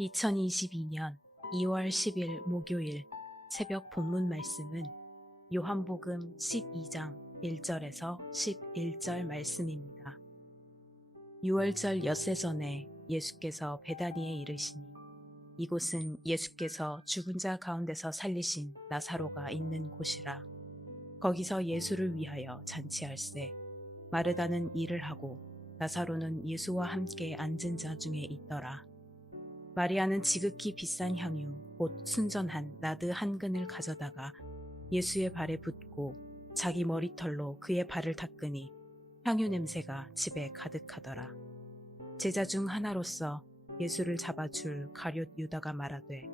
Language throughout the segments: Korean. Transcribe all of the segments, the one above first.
2022년 2월 10일 목요일 새벽 본문 말씀은 요한복음 12장 1절에서 11절 말씀입니다. 6월절 엿새 전에 예수께서 베다니에 이르시니 이곳은 예수께서 죽은 자 가운데서 살리신 나사로가 있는 곳이라. 거기서 예수를 위하여 잔치할세 마르다는 일을 하고 나사로는 예수와 함께 앉은 자 중에 있더라. 마리아는 지극히 비싼 향유 곧 순전한 나드 한 근을 가져다가 예수의 발에 붓고 자기 머리털로 그의 발을 닦으니 향유 냄새가 집에 가득하더라. 제자 중 하나로서 예수를 잡아줄 가룟 유다가 말하되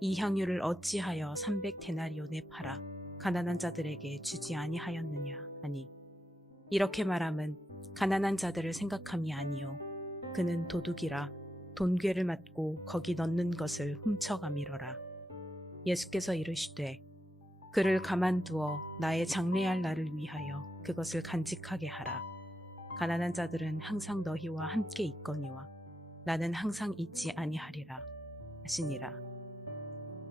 이 향유를 어찌하여 300데나리온에 팔아 가난한 자들에게 주지 아니하였느냐 하니 이렇게 말함은 가난한 자들을 생각함이 아니요 그는 도둑이라 돈괴를 맞고 거기 넣는 것을 훔쳐가미러라. 예수께서 이르시되 그를 가만두어 나의 장래할 날을 위하여 그것을 간직하게 하라. 가난한 자들은 항상 너희와 함께 있거니와 나는 항상 있지 아니하리라 하시니라.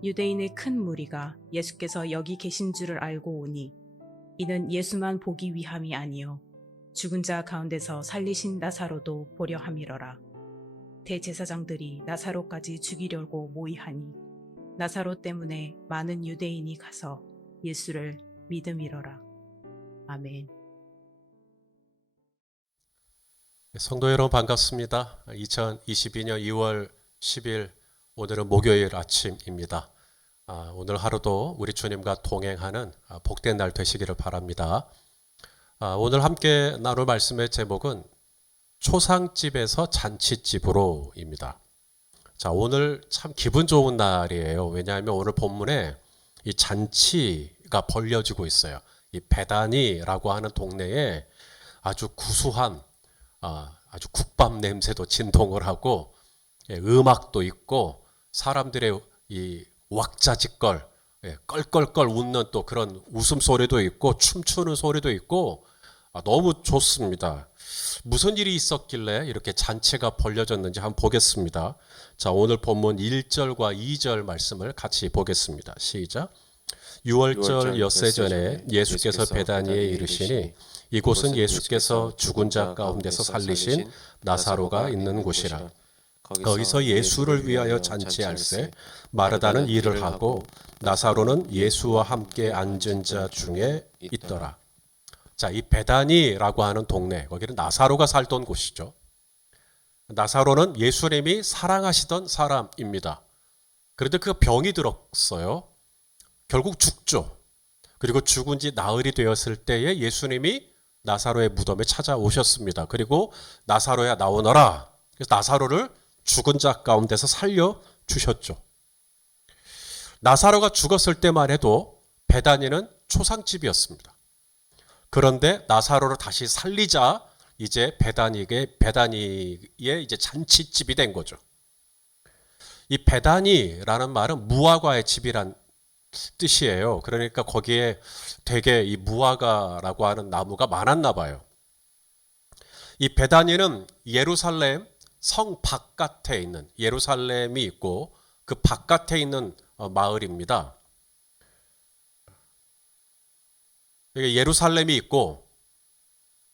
유대인의 큰 무리가 예수께서 여기 계신 줄을 알고 오니 이는 예수만 보기 위함이 아니요 죽은 자 가운데서 살리신 나사로도 보려 함이러라. 대제사장들이 나사로까지 죽이려고 모이하니 나사로 때문에 많은 유대인이 가서 예수를 믿음이러라. 아멘. 성도 여러분 반갑습니다. 2022년 2월 10일 오늘은 목요일 아침입니다. 오늘 하루도 우리 주님과 동행하는 복된 날 되시기를 바랍니다. 오늘 함께 나눌 말씀의 제목은 초상집에서 잔치집으로입니다. 자, 오늘 참 기분 좋은 날이에요. 왜냐하면 오늘 본문에 이 잔치가 벌려지고 있어요. 이 베다니라고 하는 동네에 아주 구수한 아주 국밥 냄새도 진동을 하고 음악도 있고 사람들의 이 왁자지껄 껄껄껄 웃는 또 그런 웃음소리도 있고 춤추는 소리도 있고 너무 좋습니다. 무슨 일이 있었길래 이렇게 잔치가 벌려졌는지 한번 보겠습니다. 자, 오늘 본문 1절과 2절 말씀을 같이 보겠습니다. 시작. 6월절 엿새 전에 예수께서 베다니에 이르시니 이곳은 예수께서 죽은 자 가운데서 살리신 나사로가 있는 곳이라. 거기서 예수를 위하여 잔치할세 마르다는 일을 하고 나사로는 예수와 함께 앉은 자 중에 있더라. 자, 이 베다니라고 하는 동네, 거기는 나사로가 살던 곳이죠. 나사로는 예수님이 사랑하시던 사람입니다. 그런데 그 병이 들었어요. 결국 죽죠. 그리고 죽은 지 나흘이 되었을 때에 예수님이 나사로의 무덤에 찾아오셨습니다. 그리고 나사로야 나오너라. 그래서 나사로를 죽은 자 가운데서 살려주셨죠. 나사로가 죽었을 때만 해도 베다니는 초상집이었습니다. 그런데 나사로를 다시 살리자 이제 베다니의 이제 잔치집이 된 거죠. 이 베다니라는 말은 무화과의 집이란 뜻이에요. 그러니까 거기에 되게 이 무화과라고 하는 나무가 많았나 봐요. 이 베다니는 예루살렘 성 바깥에 있는 예루살렘이 있고 그 바깥에 있는 마을입니다. 예루살렘이 있고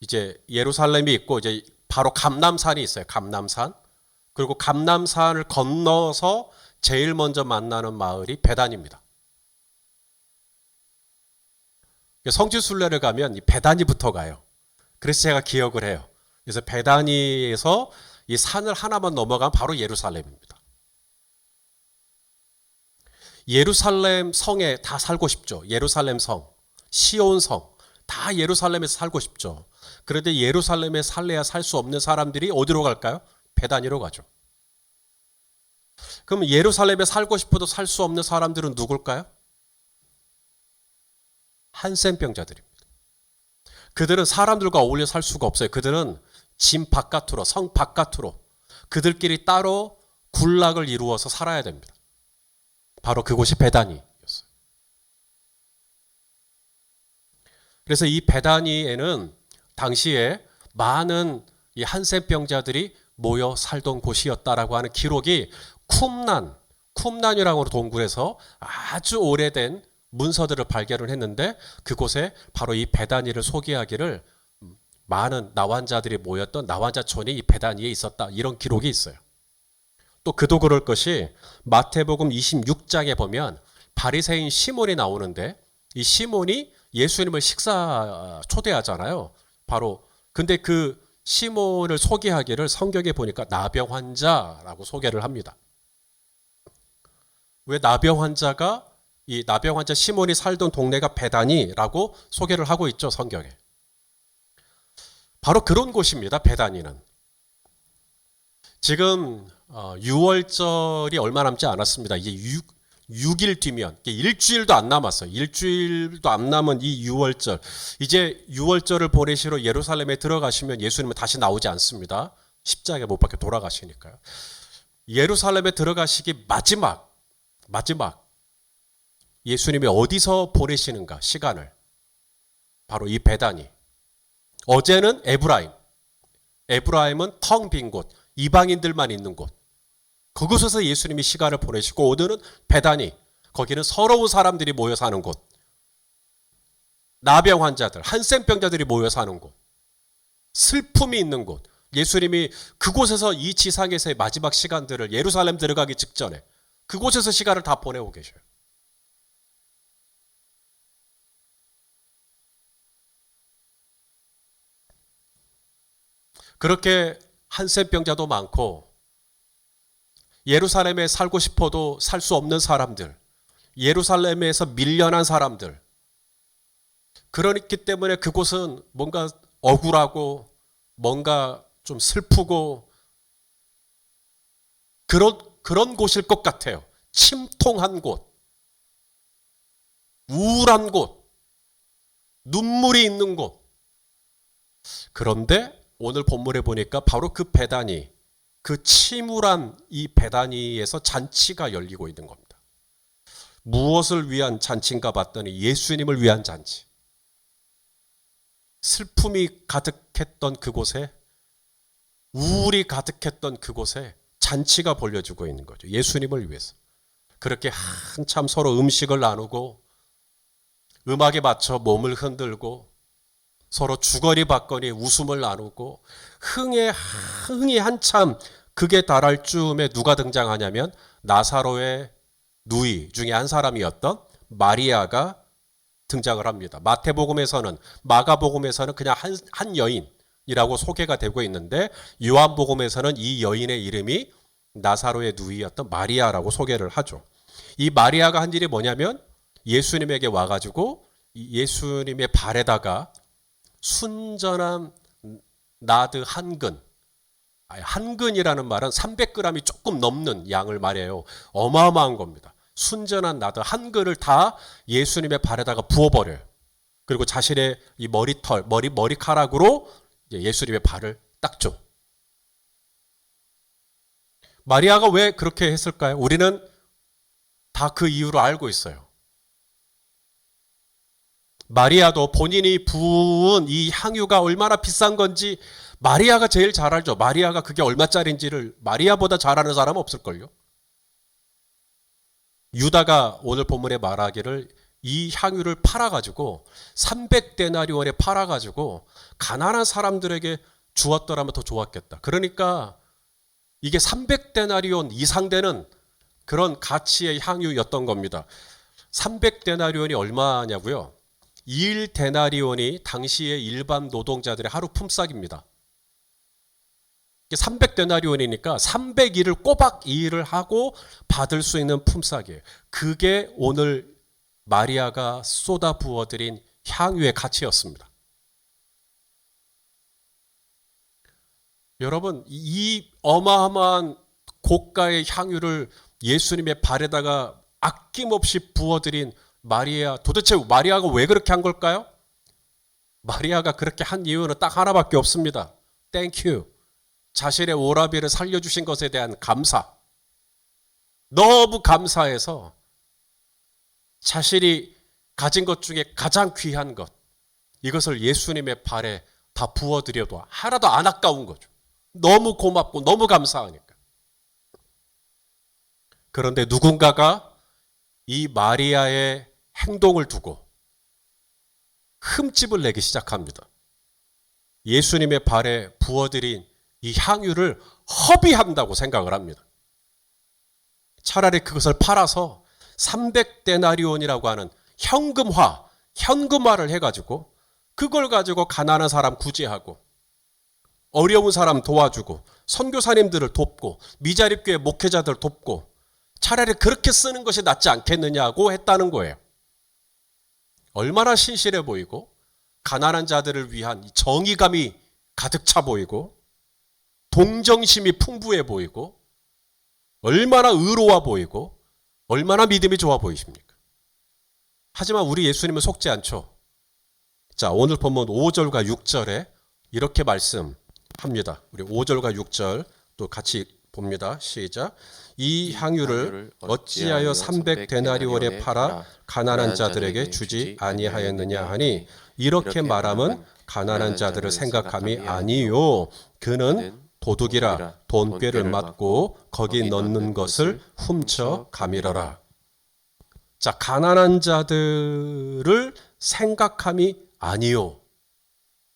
이제 바로 감람산이 있어요. 감람산. 그리고 감람산을 건너서 제일 먼저 만나는 마을이 베다니입니다. 성지순례를 가면 이 베다니부터 가요. 그래서 제가 기억을 해요. 그래서 베다니에서 이 산을 하나만 넘어가면 바로 예루살렘입니다. 예루살렘 성에 다 살고 싶죠. 예루살렘 성, 시온 성, 다 예루살렘에서 살고 싶죠. 그런데 예루살렘에 살래야 살 수 없는 사람들이 어디로 갈까요? 베다니로 가죠. 그럼 예루살렘에 살고 싶어도 살 수 없는 사람들은 누굴까요? 한센병자들입니다. 그들은 사람들과 어울려 살 수가 없어요. 그들은 진 바깥으로, 성 바깥으로 그들끼리 따로 군락을 이루어서 살아야 됩니다. 바로 그곳이 베다니였어요. 그래서 이 베다니에는 당시에 많은 이 한센병자들이 모여 살던 곳이었다라고 하는 기록이 쿰란이라고 동굴에서 아주 오래된 문서들을 발견을 했는데 그곳에 바로 이 베다니를 소개하기를 많은 나환자들이 모였던 나환자촌이 이 베다니에 있었다. 이런 기록이 있어요. 또 그도 그럴 것이 마태복음 26장에 보면 바리새인 시몬이 나오는데 이 시몬이 예수님을 식사 초대하잖아요. 바로 근데 그 시몬을 소개하기를 성경에 보니까 나병 환자라고 소개를 합니다. 왜 나병 환자가 이 나병 환자 시몬이 살던 동네가 베다니라고 소개를 하고 있죠, 성경에. 바로 그런 곳입니다, 베다니는. 지금 6월절이 얼마 남지 않았습니다. 이제 6일 뒤면 일주일도 안 남았어요. 일주일도 안 남은 이 6월절. 이제 6월절을 보내시러 예루살렘에 들어가시면 예수님은 다시 나오지 않습니다. 십자가에 못 박혀 돌아가시니까요. 예루살렘에 들어가시기 마지막 예수님이 어디서 보내시는가 시간을 바로 이 베다니. 어제는 에브라임은 텅 빈 곳, 이방인들만 있는 곳. 그곳에서 예수님이 시간을 보내시고 오늘은 베다니, 거기는 서러운 사람들이 모여 사는 곳. 나병 환자들, 한센병자들이 모여 사는 곳. 슬픔이 있는 곳. 예수님이 그곳에서 이 지상에서의 마지막 시간들을 예루살렘 들어가기 직전에 그곳에서 시간을 다 보내고 계셔요. 그렇게 한센병자도 많고 예루살렘에 살고 싶어도 살 수 없는 사람들, 예루살렘에서 밀려난 사람들. 그렇기 때문에 그곳은 뭔가 억울하고 뭔가 좀 슬프고 그런 곳일 것 같아요. 침통한 곳, 우울한 곳, 눈물이 있는 곳. 그런데 오늘 본문에 보니까 바로 그 베다니, 그 침울한 이 베다니에서 잔치가 열리고 있는 겁니다. 무엇을 위한 잔치인가 봤더니 예수님을 위한 잔치. 슬픔이 가득했던 그곳에, 우울이 가득했던 그곳에 잔치가 벌려지고 있는 거죠. 예수님을 위해서. 그렇게 한참 서로 음식을 나누고 음악에 맞춰 몸을 흔들고 서로 주거니 받거니 웃음을 나누고 흥이 한참 극에 달할 즈음에 누가 등장하냐면 나사로의 누이 중에 한 사람이었던 마리아가 등장을 합니다. 마태복음에서는, 마가복음에서는 그냥 한 여인이라고 소개가 되고 있는데 요한복음에서는 이 여인의 이름이 나사로의 누이였던 마리아라고 소개를 하죠. 이 마리아가 한 일이 뭐냐면 예수님에게 와가지고 예수님의 발에다가 순전한 나드 한 근, 한 근이라는 말은 300g이 조금 넘는 양을 말해요. 어마어마한 겁니다. 순전한 나드 한 근을 다 예수님의 발에다가 부어버려요. 그리고 자신의 이 머리카락으로 예수님의 발을 닦죠. 마리아가 왜 그렇게 했을까요? 우리는 다 그 이유를 알고 있어요. 마리아도 본인이 부은 이 향유가 얼마나 비싼 건지 마리아가 제일 잘 알죠. 마리아가 그게 얼마짜리인지를 마리아보다 잘 아는 사람은 없을걸요. 유다가 오늘 본문에 말하기를 이 향유를 팔아가지고 300데나리온에 팔아가지고 가난한 사람들에게 주었더라면 더 좋았겠다. 그러니까 이게 300데나리온 이상 되는 그런 가치의 향유였던 겁니다. 300데나리온이 얼마냐고요? 1데나리온이 당시의 일반 노동자들의 하루 품삯입니다. 300데나리온이니까 300일을 꼬박 일을 하고 받을 수 있는 품삯이에요. 그게 오늘 마리아가 쏟아 부어드린 향유의 가치였습니다. 여러분, 이 어마어마한 고가의 향유를 예수님의 발에다가 아낌없이 부어드린 마리아, 도대체 마리아가 왜 그렇게 한 걸까요? 마리아가 그렇게 한 이유는 딱 하나밖에 없습니다. 땡큐. 자신의 오라비를 살려주신 것에 대한 감사. 너무 감사해서 자신이 가진 것 중에 가장 귀한 것, 이것을 예수님의 발에 다 부어드려도 하나도 안 아까운 거죠. 너무 고맙고 너무 감사하니까. 그런데 누군가가 이 마리아의 행동을 두고 흠집을 내기 시작합니다. 예수님의 발에 부어드린 이 향유를 허비한다고 생각을 합니다. 차라리 그것을 팔아서 300데나리온이라고 하는 현금화를 해가지고 그걸 가지고 가난한 사람 구제하고 어려운 사람 도와주고 선교사님들을 돕고 미자립교회 목회자들 돕고 차라리 그렇게 쓰는 것이 낫지 않겠느냐고 했다는 거예요. 얼마나 신실해 보이고 가난한 자들을 위한 정의감이 가득 차 보이고 동정심이 풍부해 보이고 얼마나 의로워 보이고 얼마나 믿음이 좋아 보이십니까? 하지만 우리 예수님은 속지 않죠. 자, 오늘 본문 5절과 6절에 이렇게 말씀합니다. 우리 5절과 6절 또 같이 봅니다. 시작. 이 향유를 어찌하여 300데나리온에 팔아 가난한 자들에게 주지 아니하였느냐 하니 이렇게 말함은 가난한 자들을 생각함이 아니요 그는 도둑이라 돈꾀를 맞고 거기 넣는 것을 훔쳐 가밀어라. 자, 가난한 자들을 생각함이 아니요.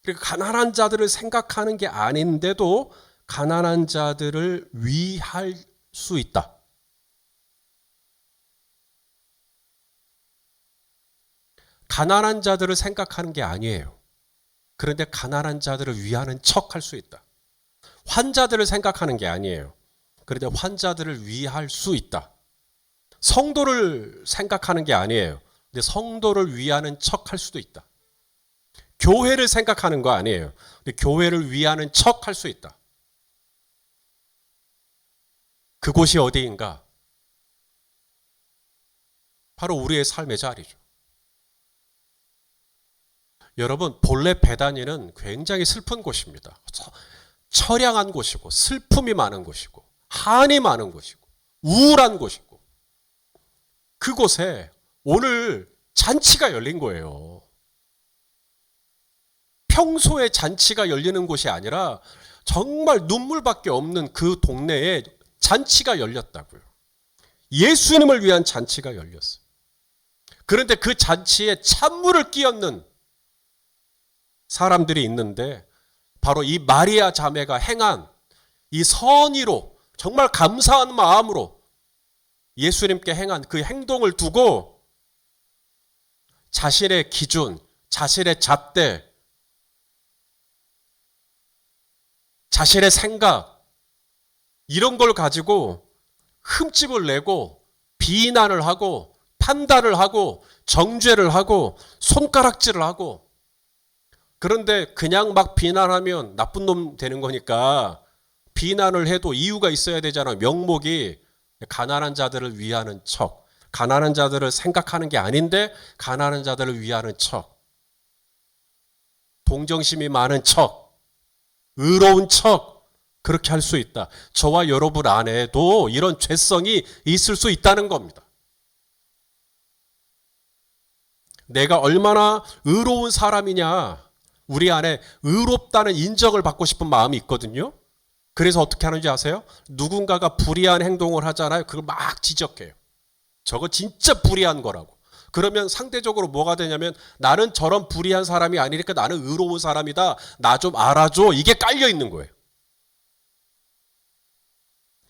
그러니까 가난한 자들을 생각하는 게 아닌데도 가난한 자들을 위할 수 있다. 가난한 자들을 생각하는 게 아니에요. 그런데 가난한 자들을 위하는 척 할 수 있다. 환자들을 생각하는 게 아니에요. 그런데 환자들을 위할 수 있다. 성도를 생각하는 게 아니에요. 근데 성도를 위하는 척 할 수도 있다. 교회를 생각하는 거 아니에요. 근데 교회를 위하는 척 할 수 있다. 그곳이 어디인가? 바로 우리의 삶의 자리죠. 여러분, 본래 베다니는 굉장히 슬픈 곳입니다. 처량한 곳이고 슬픔이 많은 곳이고 한이 많은 곳이고 우울한 곳이고 그곳에 오늘 잔치가 열린 거예요. 평소에 잔치가 열리는 곳이 아니라 정말 눈물밖에 없는 그 동네에 잔치가 열렸다고요. 예수님을 위한 잔치가 열렸어요. 그런데 그 잔치에 찬물을 끼얹는 사람들이 있는데 바로 이 마리아 자매가 행한 이 선의로 정말 감사한 마음으로 예수님께 행한 그 행동을 두고 자신의 기준, 자신의 잣대, 자신의 생각 이런 걸 가지고 흠집을 내고 비난을 하고 판단을 하고 정죄를 하고 손가락질을 하고 그런데 그냥 막 비난하면 나쁜 놈 되는 거니까 비난을 해도 이유가 있어야 되잖아요. 명목이 가난한 자들을 위하는 척, 가난한 자들을 생각하는 게 아닌데 가난한 자들을 위하는 척, 동정심이 많은 척, 의로운 척 그렇게 할 수 있다. 저와 여러분 안에도 이런 죄성이 있을 수 있다는 겁니다. 내가 얼마나 의로운 사람이냐 우리 안에 의롭다는 인정을 받고 싶은 마음이 있거든요. 그래서 어떻게 하는지 아세요? 누군가가 불의한 행동을 하잖아요. 그걸 막 지적해요. 저거 진짜 불의한 거라고. 그러면 상대적으로 뭐가 되냐면 나는 저런 불의한 사람이 아니니까 나는 의로운 사람이다. 나 좀 알아줘. 이게 깔려 있는 거예요.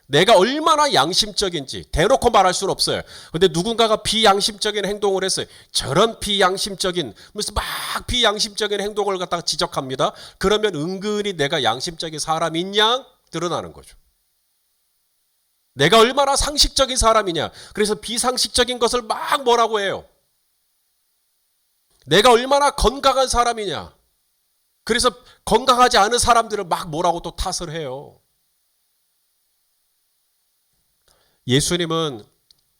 내가 얼마나 양심적인지 대놓고 말할 수는 없어요. 근데 누군가가 비양심적인 행동을 했어요. 저런 비양심적인 무슨 막 비양심적인 행동을 갖다가 지적합니다. 그러면 은근히 내가 양심적인 사람인 양 드러나는 거죠. 내가 얼마나 상식적인 사람이냐. 그래서 비상식적인 것을 막 뭐라고 해요. 내가 얼마나 건강한 사람이냐. 그래서 건강하지 않은 사람들을 막 뭐라고 또 탓을 해요. 예수님은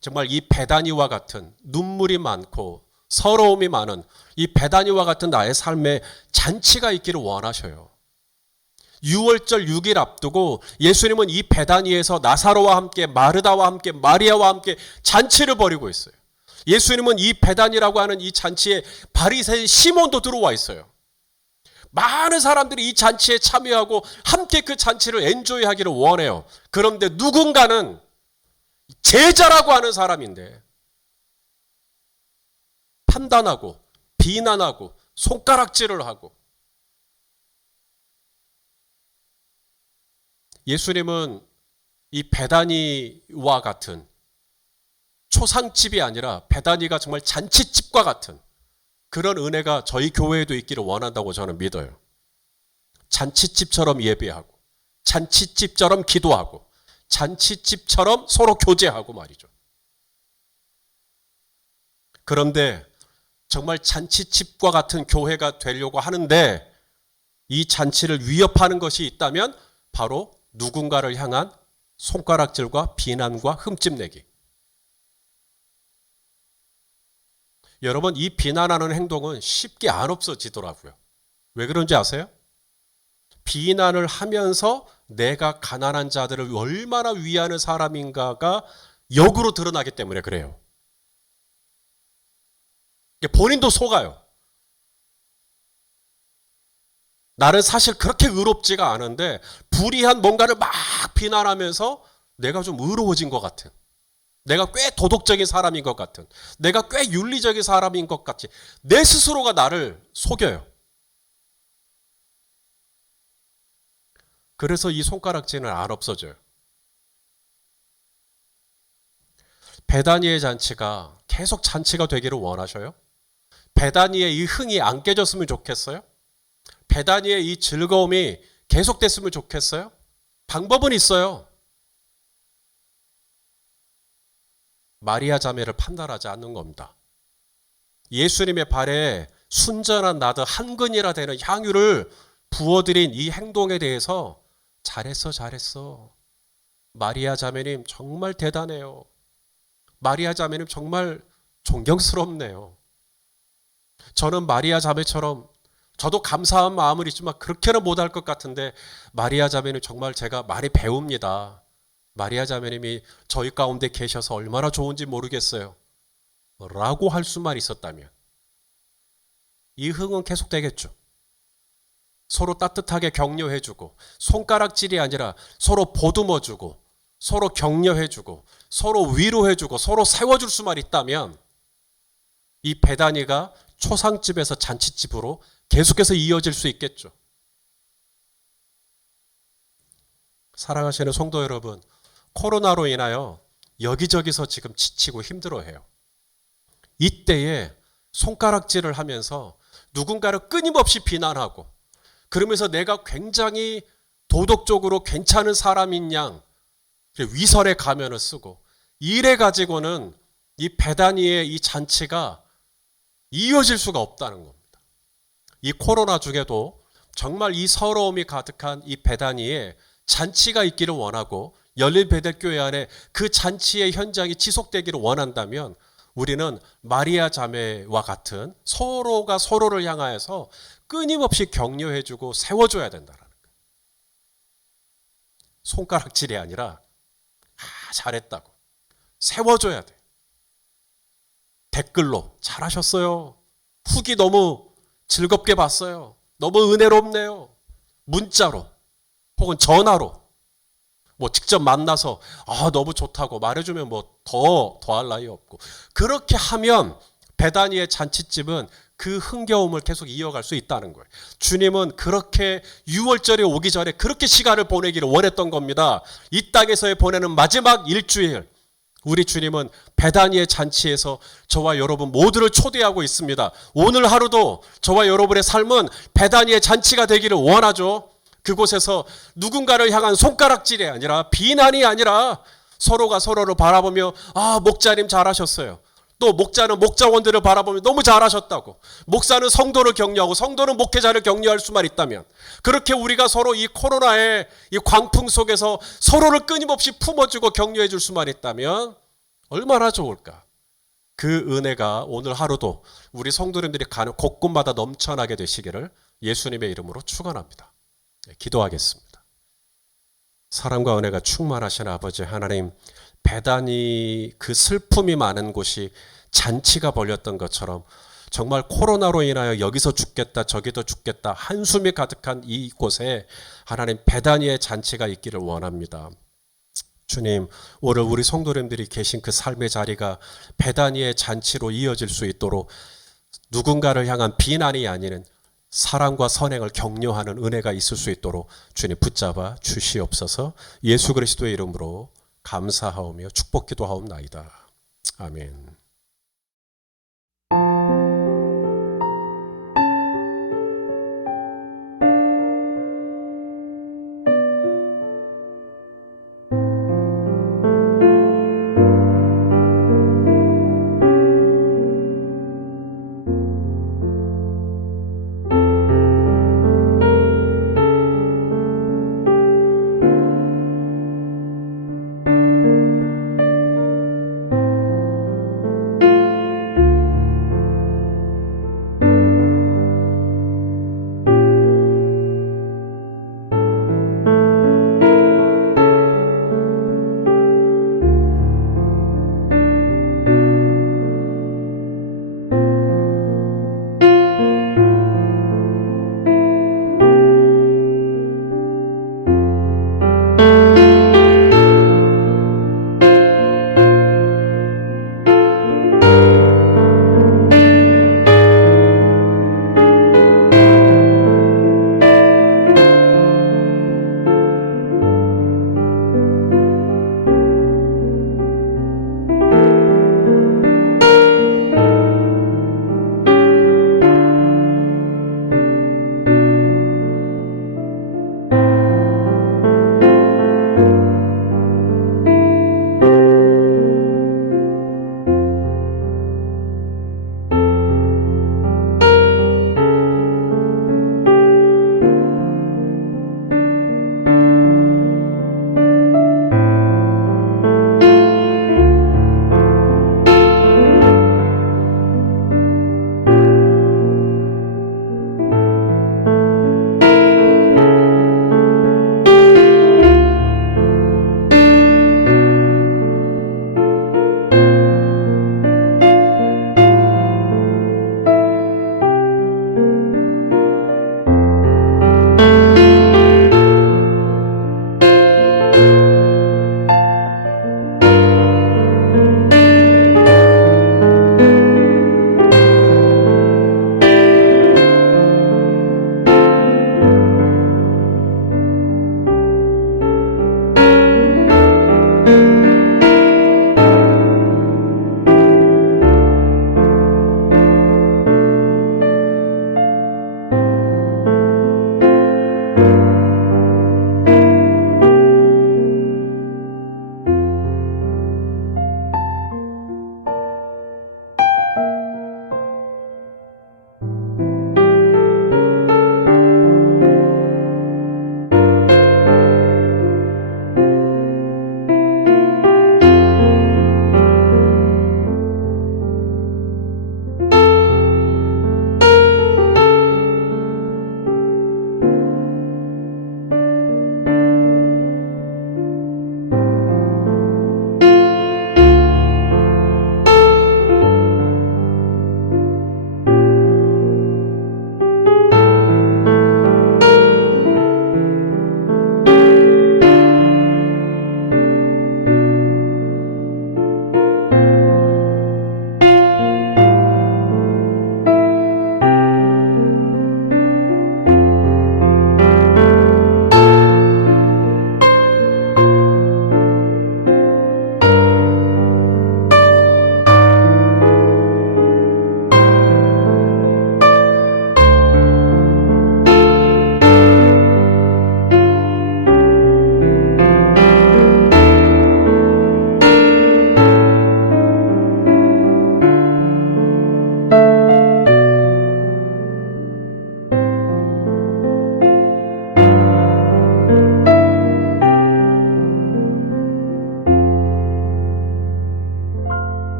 정말 이 베다니와 같은 눈물이 많고 서러움이 많은 이 베다니와 같은 나의 삶에 잔치가 있기를 원하셔요. 6월절 6일 앞두고 예수님은 이 베다니에서 나사로와 함께 마르다와 함께 마리아와 함께 잔치를 벌이고 있어요. 예수님은 이 베다니라고 하는 이 잔치에 바리새인 시몬도 들어와 있어요. 많은 사람들이 이 잔치에 참여하고 함께 그 잔치를 엔조이하기를 원해요. 그런데 누군가는 제자라고 하는 사람인데 판단하고 비난하고 손가락질을 하고, 예수님은 이 베다니와 같은 초상집이 아니라 베다니가 정말 잔치집과 같은 그런 은혜가 저희 교회에도 있기를 원한다고 저는 믿어요. 잔치집처럼 예배하고, 잔치집처럼 기도하고, 잔치집처럼 서로 교제하고 말이죠. 그런데 정말 잔치집과 같은 교회가 되려고 하는데 이 잔치를 위협하는 것이 있다면 바로 누군가를 향한 손가락질과 비난과 흠집내기. 여러분, 이 비난하는 행동은 쉽게 안 없어지더라고요. 왜 그런지 아세요? 비난을 하면서 내가 가난한 자들을 얼마나 위하는 사람인가가 역으로 드러나기 때문에 그래요. 본인도 속아요. 나는 사실 그렇게 의롭지가 않은데 불의한 뭔가를 막 비난하면서 내가 좀 의로워진 것 같은, 내가 꽤 도덕적인 사람인 것 같은, 내가 꽤 윤리적인 사람인 것 같이 내 스스로가 나를 속여요. 그래서 이 손가락질은 안 없어져요. 베다니의 잔치가 계속 잔치가 되기를 원하셔요? 베다니의 이 흥이 안 깨졌으면 좋겠어요? 베다니의 이 즐거움이 계속됐으면 좋겠어요? 방법은 있어요. 마리아 자매를 판단하지 않는 겁니다. 예수님의 발에 순전한 나드 한 근이라 되는 향유를 부어드린 이 행동에 대해서 잘했어. 마리아 자매님 정말 대단해요. 마리아 자매님 정말 존경스럽네요. 저는 마리아 자매처럼 저도 감사한 마음은 있지만 그렇게는 못할 것 같은데 마리아 자매님 정말 제가 많이 배웁니다. 마리아 자매님이 저희 가운데 계셔서 얼마나 좋은지 모르겠어요. 라고 할 수만 있었다면 이 흥은 계속되겠죠. 서로 따뜻하게 격려해주고, 손가락질이 아니라 서로 보듬어주고, 서로 격려해주고, 서로 위로해주고, 서로 세워줄 수만 있다면 이 베다니가 초상집에서 잔치집으로 계속해서 이어질 수 있겠죠. 사랑하시는 성도 여러분, 코로나로 인하여 여기저기서 지금 지치고 힘들어해요. 이때에 손가락질을 하면서 누군가를 끊임없이 비난하고, 그러면서 내가 굉장히 도덕적으로 괜찮은 사람인 양 위선의 가면을 쓰고, 이래 가지고는 이 베다니의 이 잔치가 이어질 수가 없다는 겁니다. 이 코로나 중에도 정말 이 서러움이 가득한 이 베다니에 잔치가 있기를 원하고, 열린 베델교회 안에 그 잔치의 현장이 지속되기를 원한다면 우리는 마리아 자매와 같은 서로가 서로를 향하여서 끊임없이 격려해주고 세워줘야 된다는 거예요. 손가락질이 아니라 잘했다고 세워줘야 돼. 댓글로 잘하셨어요. 후기 너무 즐겁게 봤어요. 너무 은혜롭네요. 문자로 혹은 전화로 직접 만나서 너무 좋다고 말해주면 더할 나위 없고, 그렇게 하면 베다니의 잔치집은 그 흥겨움을 계속 이어갈 수 있다는 거예요. 주님은 그렇게 6월절에 오기 전에 그렇게 시간을 보내기를 원했던 겁니다. 이 땅에서의 보내는 마지막 일주일, 우리 주님은 베다니의 잔치에서 저와 여러분 모두를 초대하고 있습니다. 오늘 하루도 저와 여러분의 삶은 베다니의 잔치가 되기를 원하죠. 그곳에서 누군가를 향한 손가락질이 아니라, 비난이 아니라 서로가 서로를 바라보며 목자님 잘하셨어요. 또 목자는 목자원들을 바라보며 너무 잘하셨다고, 목사는 성도를 격려하고 성도는 목회자를 격려할 수만 있다면, 그렇게 우리가 서로 이 코로나의 이 광풍 속에서 서로를 끊임없이 품어주고 격려해 줄 수만 있다면 얼마나 좋을까. 그 은혜가 오늘 하루도 우리 성도님들이 가는 곳곳마다 넘쳐나게 되시기를 예수님의 이름으로 축원합니다. 기도하겠습니다. 사랑과 은혜가 충만하신 아버지 하나님, 베다니 그 슬픔이 많은 곳이 잔치가 벌렸던 것처럼 정말 코로나로 인하여 여기서 죽겠다 저기도 죽겠다 한숨이 가득한 이곳에 하나님 베다니의 잔치가 있기를 원합니다. 주님, 오늘 우리 성도님들이 계신 그 삶의 자리가 베다니의 잔치로 이어질 수 있도록 누군가를 향한 비난이 아닌 사랑과 선행을 격려하는 은혜가 있을 수 있도록 주님 붙잡아 주시옵소서. 예수 그리스도의 이름으로 감사하오며 축복 기도하옵나이다. 아멘.